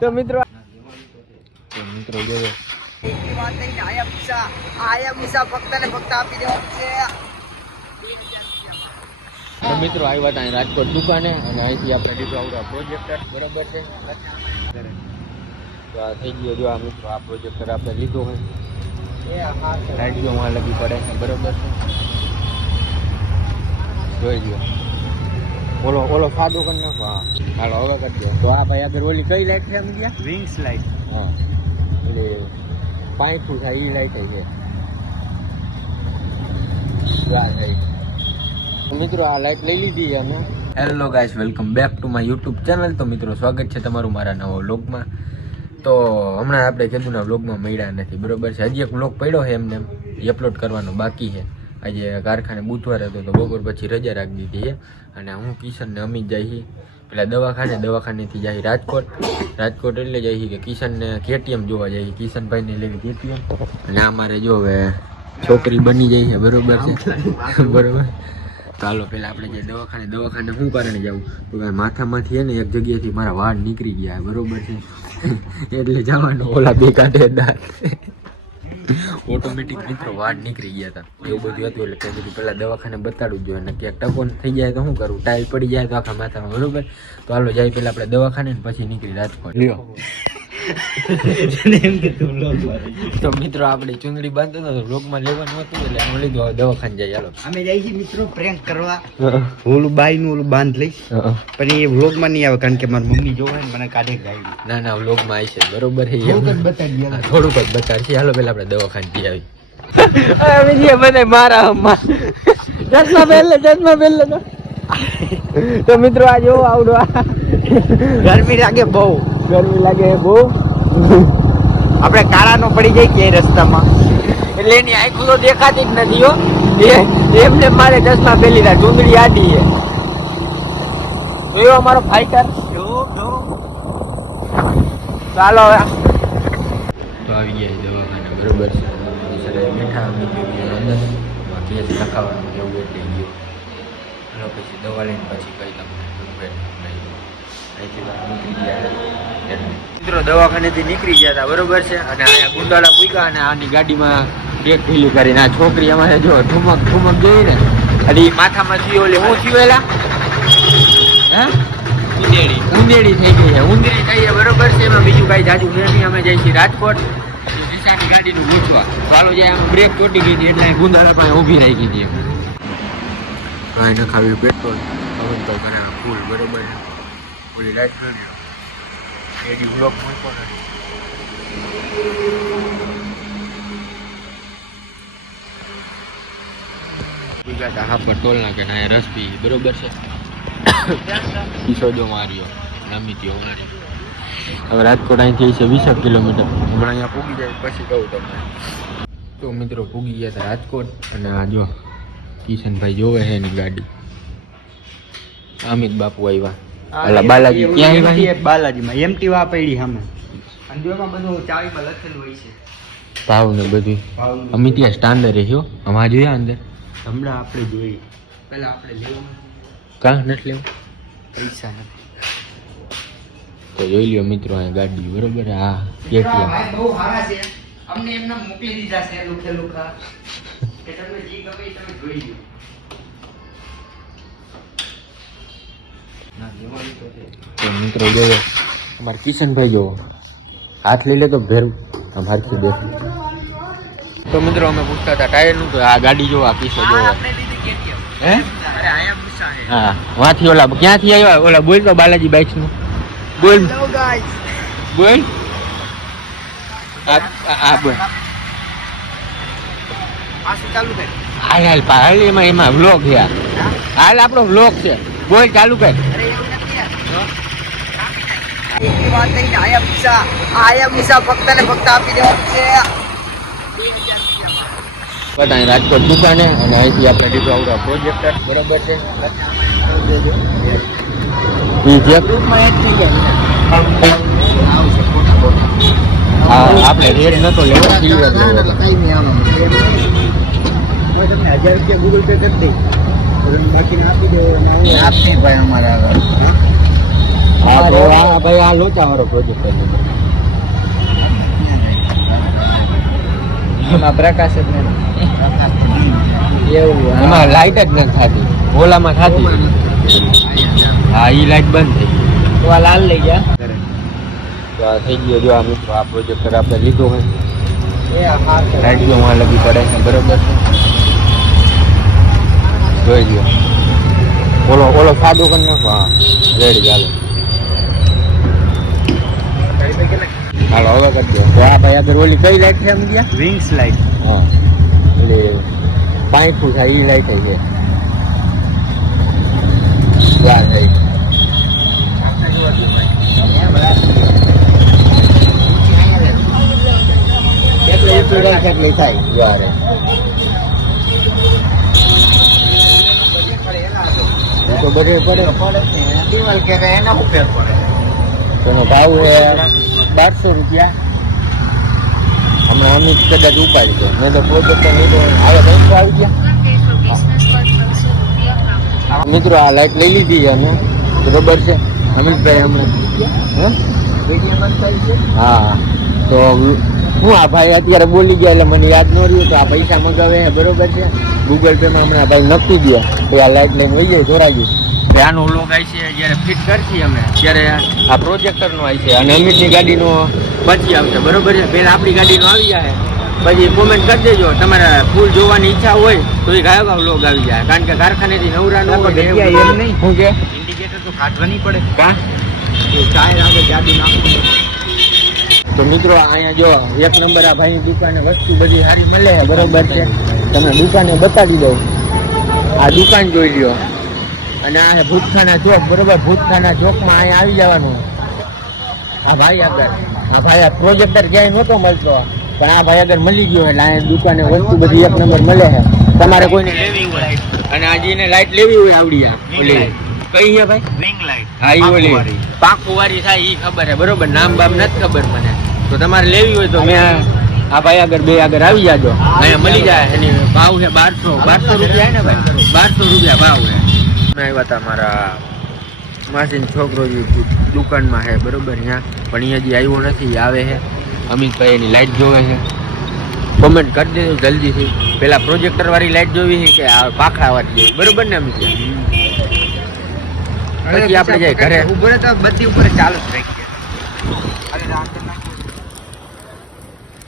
તો મિત્રો જોવો ફક્ત ને ફક્ત આપી દેવાનું છે. તો મિત્રો આવ્યા હતા રાજકોટ દુકાને અને અહીંથી આપણે લીધું આવડું પ્રોજેક્ટર બરોબર છે. તો આ થઈ ગયો જો આ મિત્રો આ પ્રોજેક્ટર આપણે લીધો હોય લાઈટ જો વहाँ લગી પડે છે બરોબર છે. જોઈ લો ઓલો સાદો કરી નાખો. હા હાલો હવે કરી દો. તો આ ભાઈ આગળ ઓલી કઈ લાઈટ છે એમ ગયા વિંગ્સ લાઈટ. હા એટલે 5 ફૂટ થાય એ લાઈટ છે. મિત્રો આ લાઈટ લઈ લીધી અમે. Hello guys, welcome back to my YouTube channel. તો મિત્રો સ્વાગત છે તમારું મારા નવા વ્લોગમાં. તો હમણાં આપણે કીધુંના વ્લોગમાં મળ્યા નથી બરોબર છે. હજી એક વ્લોગ પડ્યો છે એમને એ અપલોડ કરવાનો બાકી છે. આજે કારખાને બુધવાર હતો તો બપોર પછી રજા રાખી દીધી છે અને હું કિશન ને અમિત જાય પેલા દવાખાનેથી જાય રાજકોટ એટલે જાય કે કિશનને KTM જોવા જાય. કિશનભાઈને લેવી KTM અને અમારે જો હવે છોકરી બની જાય છે બરોબર છે. બરોબર તો હાલો પેલા આપણે જે દવાખાને શું કારણે જવું તો ભાઈ માથામાંથી છે ને એક જગ્યાએથી મારા વાળ નીકળી ગયા બરોબર છે એટલે જવાનું ઓલા બે કાઢે દાંત ઓટોમેટિક મિત્રો વાળ નીકળી ગયા હતા એવું બધું હતું. એટલે ત્યાં બધું પેલા દવાખાને બતાડવું જોઈએ અને ક્યાંક ટકો થઈ જાય તો શું કરવું, ટાઈલ પડી જાય તો આખા માથામાં બરોબર. તો હાલો જાય પેલા આપણે દવાખાને ને પછી નીકળી રાજકોટ. તો મિત્રો આપણે ચુંદડી બાંધતો હતો વ્લોગમાં લેવાનું હતું એટલે અમે લીધું હવે દવાખાને જાય. હાલો અમે જઈએ મિત્રો પ્રેન્ક કરવા. ઓલું બાઈનું ઓલું બાંધ લઈશ પણ એ વ્લોગમાં નહીં આવે કારણ કે મારી મમ્મી જોવે ને મને કાઢે ગાય. ના વ્લોગમાં આવી છે બરોબર છે. થોડુંક જ બતાડશે. હાલો પેલા આપણે દવાખાને જઈ આવી બધા મારા ચશ્મા પહેલે તો મિત્રો આ જો આવડો ગરમી લાગે બહુ આપણે કાળા નો પડી જાય કે રસ્તામાં એટલે એની આંખો તો દેખાતી જ નથી હો. એમને મારે ચશ્મા પહેલી રહ્યા ચૂંદડી આડી છે એવો અમારો ફાઈટર. ચાલો હવે તો આવી ગયા દવાખાને બરોબર છે. બેઠા અંદર કેસ લખાવવાનું એવું એટલે ગયો પછી દવા લઈને પછી કઈ તમને મિત્રો દવાખાનેથી નીકળી ગયા હતા બરોબર છે. અને અહીંયા ગુંડાળા પૂગ્યા અને આની ગાડીમાં બ્રેક ઢીલી કરીને આ છોકરી અમારે જો ઠુમક જોઈ ને અને એ માથામાં થયું ઓલે હું થયું એલા ઉંદેડી થઈ ગઈ છે. ઉંદરી થઈ છે બરોબર છે. એમાં બીજું કઈ જાજુ નહીં. અમે જઈએ છીએ રાજકોટ દિશાની ગાડીનું પૂછવા. ચાલો જાય અમે બ્રેક ચોટી ગઈ હતી એટલે ગુંદાળા પાસે ઊભી રાખી હતી. કાંઈ નખાવ્યું પેટ્રોલ તો બનાવે ફૂલ બરોબર છે. ઓલી લાઈટ એડી બ્લોક મૂકો નથી. બીજા હા પર ટોલ નાખે ને રસ પી બરોબર છે. કિશોદો માર્યો નમીતીઓ મારી. હવે રાજકોટ અહીંથી છે 20 કિલોમીટર. હમણાં અહીંયા પૂગી જાય પછી કહું તમને. તો મિત્રો પૂગી ગયા હતા રાજકોટ અને આ જો કિશનભાઈ જોવે છે એની ગાડી. અમિત બાપુ આવ્યા. અલા બાલાજી ક્યાં આવ્યા? બાલાજીમાં એમટી વા પડી સામે અંદરમાં બધું ચાવીમાં લખેલું હોય છે ભાવ ને બધું. અમિત ત્યાં સ્ટાન્ડર્ડ રહ્યો અમાર જોયા અંદર હમણાં આપણે જોઈએ. પહેલા આપણે લેવું કાં નથી લેવું પૈસા નથી તો જોઈ લ્યો મિત્રો આ ગાડી બરોબર. હા KTM બહુ સારા છે. અમને એમને મોકલી દીધા છે લુખા કે તમને જે ગમે તમે જોઈ લો. તો મિત્રો જોવો અમારે કિશનભાઈ જોવો હાથ લઈ લે તો ભેરું આમ હરખી દે. તો મિત્રો અમે પૂછતા હતા ટાયરનું તો આ ગાડી જોવો આ કિશો જોવો હે હા વાંથી ઓલા ક્યાંથી આવ્યા ઓલા બોલ તો બાલાજી બાઇક્સ નું બોલ બોલ આ બોલ હાલ એમાં વ્લોગ છે. હાલ આપણો વ્લોગ છે. બોલ ચાલુ કર. ફક્ત ને ફક્ત આપી દેવાનું છે. બધા રાજકોટ દુકાને અને અહીંથી આપણે લીધું આવડો પ્રોજેક્ટર બરોબર છે. આપણે રેડ નતો લેવો સિલ્વર લેવો. તમને 1000 રૂપિયા ગૂગલ પે કરી દઈ બાકી આપી દે. આપી ભાઈ અમારા હા તો આ ભાઈ આ લોચા વાળો પ્રોજેક્ટ છે. એમાં પ્રકાશ જ નહીં. એવું એમાં લાઈટ જ નથી થતી, ઓલામાં થતી. હા ઈ લાઈટ બંધ થઈ ગઈ. તો આ લાલ લઈ ગયા. તો આ થઈ ગયો. જો આ મિત્રો આ પ્રોજેક્ટર આપણે લીધો હોય, એ હા લાઈટ જો વાં લગી પડે છે, બરોબર છે. જોઈ લ્યો. ઓલો સાદો કરી નાખો. હા રેડી ચાલો. હાલો હવે કરી દો. તો આ ભાઈ આગળ ઓલી કઈ લાઈટ છે એમ ગયા? Wings light. હા એટલે પાંખું થાય એ લાઈટ છે. વાર થઈ એટલી થાય. વારે તો બધે પડે. દિવાલ કે એના ઉપર પડે. તેનો ભાવ છે 1200 રૂપિયા. હમણાં અમિત કદાચ ઉપાડી છે. મેં તો પ્રોજેક્ટર લીધો આવે 300 આવી ગયા. મિત્રો આ લાઈટ લઈ લીધી અને બરોબર છે. અમિતભાઈ હમણાં હા તો હું આ ભાઈ અત્યારે બોલી ગયા એટલે મને યાદ ન રહ્યું. તો આ પૈસા મગાવે બરોબર છે. ગૂગલ પે માં હમણાં ભાઈ નક્કી દે તો આ લાઈટ લઈને વહી જાય ધોરાજી. આનો લોગ આવી છે જ્યારે ફિટ કરશી અમે ત્યારે આ પ્રોજેક્ટરનો આવી છે અને અમિતની ગાડીનો પછી આવશે બરોબર છે. પહેલાં આપણી ગાડીનો આવી જાય પછી કોમેન્ટ કરી દેજો. તમારે ફૂલ જોવાની ઈચ્છા હોય તો એ ગાયો લોગ આવી જાય, કારણ કે કારખાનેથી નવરા ન હોય. એમ નહીં. શું કે ઇન્ડિકેટર તો કાઢવા નહીં પડે. કાં ટાયર આગળ ગાડી નાખવું. તો મિત્રો અહીંયા જો એક નંબર આ ભાઈની દુકાને વસ્તુ બધી સારી મળે છે બરોબર છે. તમને દુકાને બતાવી દઉં. આ દુકાન જોઈ લ્યો અને આ ભૂતખાના ચોક બરોબર. ભૂતખાના ચોકમાં અહીંયા આવી જવાનું. આ ભાઈ આગળ આ પ્રોજેક્ટર ક્યાંય નહોતો મળતો પણ આ ભાઈ આગળ મળી ગયો એટલે અહીંયા દુકાને વસ્તુ બધી એક નંબર મળે છે. તમારે કોઈને લેવી હોય અને આજે એને લાઈટ લેવી હોય આવડી ઓલી કઈ છે ભાઈ? Wing light. હા ઈ ઓલી પાખું વાળી થાય ઈ ખબર છે બરોબર. નામ બામ નથી ખબર મને. તો તમારે લેવી હોય તો મેં આ ભાઈ આગળ બે આગળ આવી જાજો. અહીંયા મળી જાય. એની ભાવ છે 1200 રૂપિયા ને ભાઈ. 1200 રૂપિયા ભાવ છે. મેં આવ્યા હતા મારા માસીનો છોકરો જે દુકાનમાં છે બરોબર ત્યાં, પણ અહીંયા હજી આવ્યો નથી. આવે છે અમિતભાઈ એની લાઈટ જોવે છે. કોમેન્ટ કરી દેજો જલ્દીથી. પેલા પ્રોજેક્ટર વાળી લાઈટ જોવી છે કે આ પાખડા વાળી બરોબર ને અમિતભાઈ? પછી આપણે જાય ઘરે. ઉપર તો બધી ઉપર ચાલુ જ રહી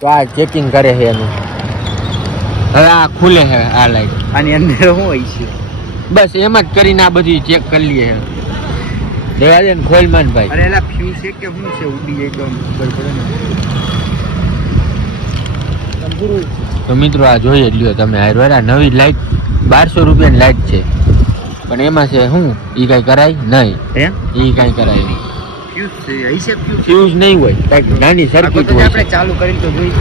તો આ ચેકિંગ કરે છે એનું. હવે આ ખુલે છે આ લાઈટ. આની અંદર શું હોય છે? બસ એમ જ કરીને આ બધી ચેક કરી લઈએ છે. દેવા દે ને ખોલ માન ભાઈ. અરે એલા ફ્યુઝ છે કે શું છે? ઉડી જાય તો ખબર પડે ને. તો મિત્રો આ જોઈએ જ લ્યો તમે. આ નવી લાઈટ 1200 રૂપિયાની લાઈટ છે પણ એમાં છે શું ઈ કઈ કરાય નહીં. હે ઈ કઈ કરાય નહીં. ફ્યુઝ છે. હશે ફ્યુઝ. ફ્યુઝ નહીં હોય, કઈક નાની સર્કિટ હોય. આપણે ચાલુ કરીને તો જોઈ.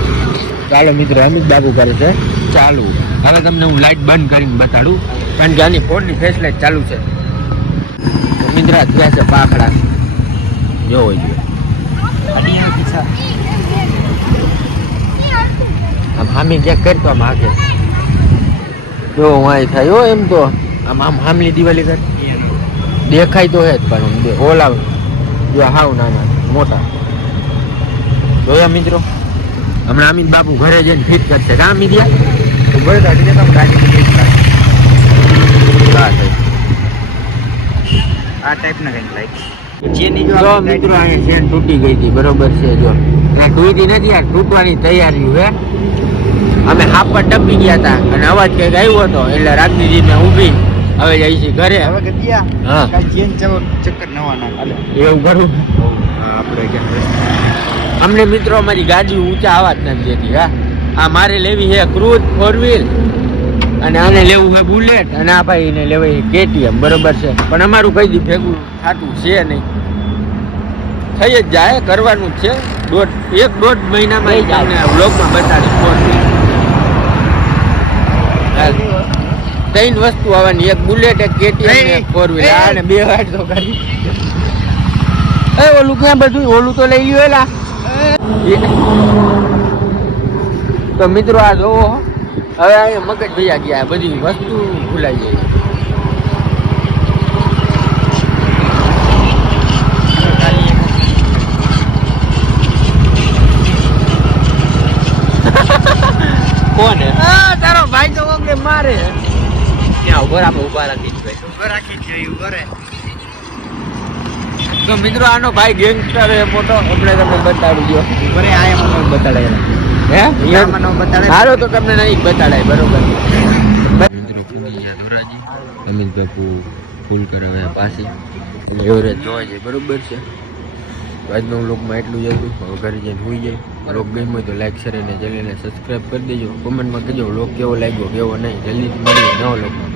ચાલો મિત્રો અમિત બાબુ કરે છે ચાલુ. હવે તમને હું લાઈટ બંધ કરીને બતાડું કારણ કે આની ફોનની ફેસ લાઈટ ચાલુ છે. તો મિત્રો આ થયા છે પાખડા જોવો જોઈએ. આમ હામી ક્યાંક કરતો આમ આગે જો વાય થાય હો. એમ તો આમ હામલી દિવાળી કર દેખાય તો હે જ પણ ઓલા જો હાવ નાના મોટા જોયા મિત્રો. હમણાં અમિત બાબુ ઘરે જઈને ફિટ કરશે. કામ મીડિયા ઉભર કાઢીને તમે ગાડી ફિટ કરો. આ ટાઈપના કંઈક લાઈટ. જેની જો મિત્રો અહીંયા ચેન તૂટી ગઈ હતી બરોબર છે. જો ત્યાં તૂટી નથી, આ તૂટવાની તૈયારી હે. અમે હાપા ટપી ગયા હતા અને અવાજ કંઈક આવ્યો હતો એટલે રાત્રિથી મેં ઊભી હવે જઈ છે ઘરે. હવે ગતિયા હા ચેન ચક્કર નવા નાખે એવું કરું. આપણે ક્યાં અમને મિત્રો અમારી ગાડી ઊંચા અવાજ નથી દેતી. હા આ મારે લેવી છે ક્રૂઝ 4 વ્હીલ અને આને લેવું છે બુલેટ અને આ ભાઈ ને લેવાય KTM બરોબર છે. પણ અમારું કઈ દી ભેગું થતું છે નહીં. થઈ જ જાય, કરવાનું જ છે. 1-1.5 મહિનામાં તમને વ્લોગમાં બતાડીશ 4 વ્હીલ. 3 વસ્તુ આવવાની, એક બુલેટ, એક KTM ને એક 4 વ્હીલ. આ ને 2 વાર તો કરી. એ ઓલું ક્યાં બધું? ઓલું તો લઈ લ્યો એલા. તો મિત્રો આ જોવો હવે અહીંયા મગજ ભૈયા ગયા. બધી વસ્તુ ભૂલાઈ જાય. મારે ત્યાં ઉભો આપણે ઉભા રાખી ભાઈ ઉભો રાખી જ જોઈએ, ઉભો રહે. તો મિત્રો આનો ભાઈ ગેંગસ્ટર એ મોટો હમણાં તમને બતાડું ગયો ઉભો રહે, આ એમાં ન બતાડાય. હે આમાં ન બતાડાય. સારું તો તમને નહીં બતાડાય બરોબર મિત્રો પૂરી ધોરાજી અમિત બાપુ ફૂલ કરે હવે પાછી એટલે એવરેજ જોવા જાય બરોબર છે. આજનો વ્લોગમાં એટલું જ હતું. હવે ઘરે જઈને હોઈ જાય. વ્લોગ ગમ્યો હોય તો લાઈક શેર અને ચેનલને સબસ્ક્રાઈબ કરી દેજો. કોમેન્ટમાં કહેજો વ્લોગ કેવો લાગ્યો કેવો નહીં. જલ્દીથી મળીએ નવો વ્લોગમાં.